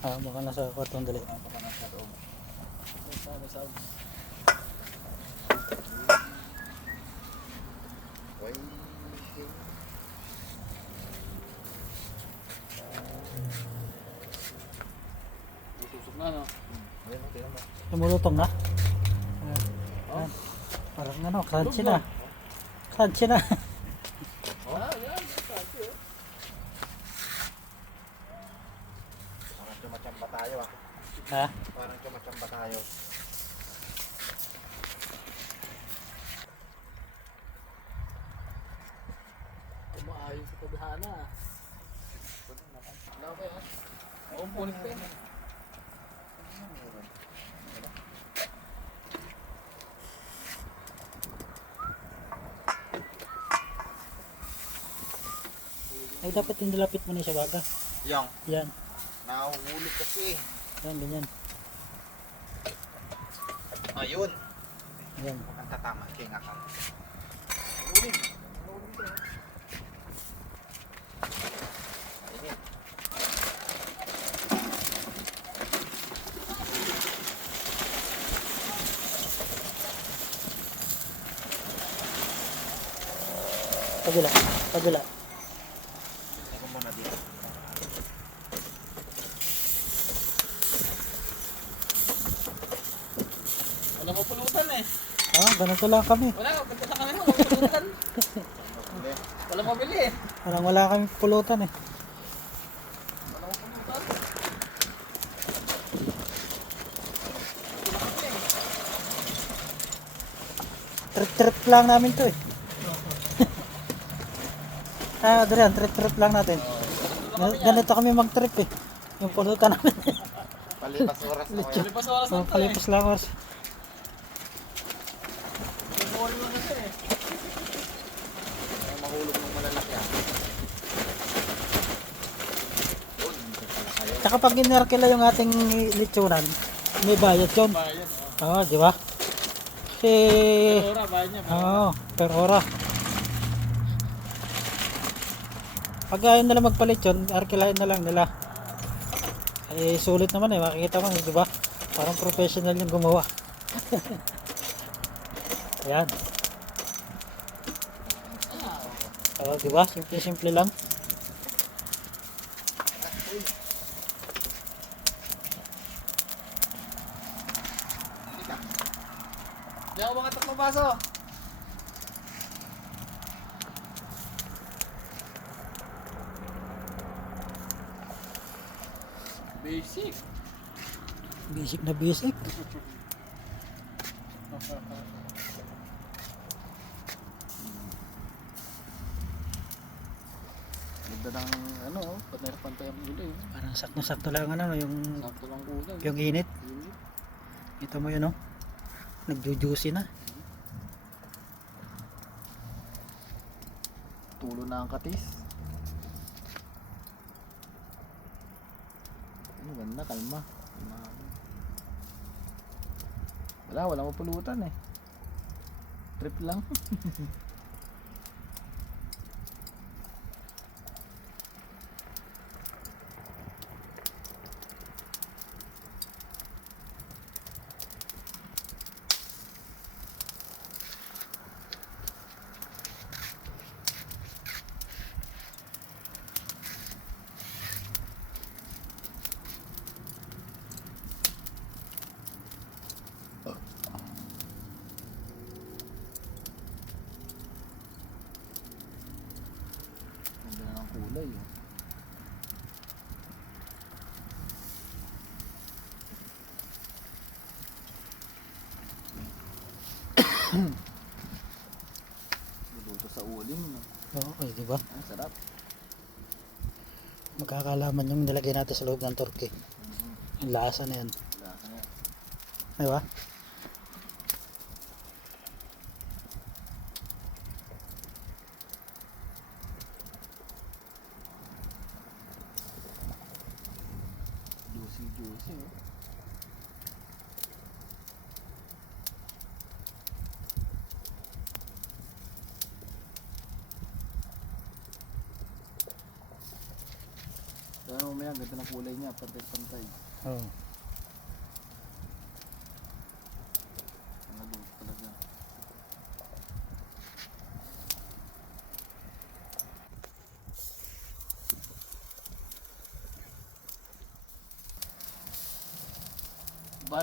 Baka nasa kwartong dali. Baka nasa loob. Sa waiting. Susok na, no? Ayun, tingnan mo. Lumulutong na. Ayan. Parang ano, crunchy na. Crunchy na. Yan. Parang chumachamba tayo ah. Ha? Parang chumachamba tayo. Kumaayos sa tadhana. Wala ba yan? Oo, pulit pa yan. Ay, dapat indilapit mo na sa baga. Yang, Yan. nahuhulog kasi. Yan, ganyan. Ayun. Yan. Mukhang tatama. Kinga ka. Nahulog. Nahulog ito. Mainit. Kabila. Kabila. Ako muna dito. Wala mo pulutan eh. Ganito lang kami. Wala ka kami mo. Pulutan. Hindi. Wala mabili eh. Parang wala kami pulutan eh. Wala mo pulutan. Trip-trip lang namin to eh. Adrian, trip-trip lang natin. Ganito kami mag-trip eh. Yung pulutan namin. Palipas oras na kayo. Lipas oras lang to eh. Palipas lang oras. Bumuli lang kasi eh. Ay, mahulog ng malalaki ah. Yun, hindi pala kayo. Tsaka pag inerkila yung ating litsunan, may bayad yun. Bayan. Di ba? Kasi, Ora, bayan niya. per ora. Pag ayaw nila magpalit yun, arkilahin na lang nila. Sulit naman eh, makikita mo, di ba? Parang professional yung gumawa. Ayan. Di ba? Simple-simple lang. Di ako mga takbo baso. Basic. Basic na basic. Ganda ng ano, pantay ang kulay. Parang sakto-sakto lang ano, yung Sakto lang kulay. init. Ito mo yun, nagjujuicy na. Tulo na ang katis. Ano, ganda, kalma. Wala mo pulutan eh. Trip lang. Ganda na ng kulay eh. Niluto sa uling. No? Oo, di ba? Ang sarap. Magkakalaman yung nilagay natin sa loob ng turkey. Yung lasa na yan. Lasa nga. Di ba? Juicy oh. Sana mamaya niya, ganda ng kulay niya, perfect pantay. Oh.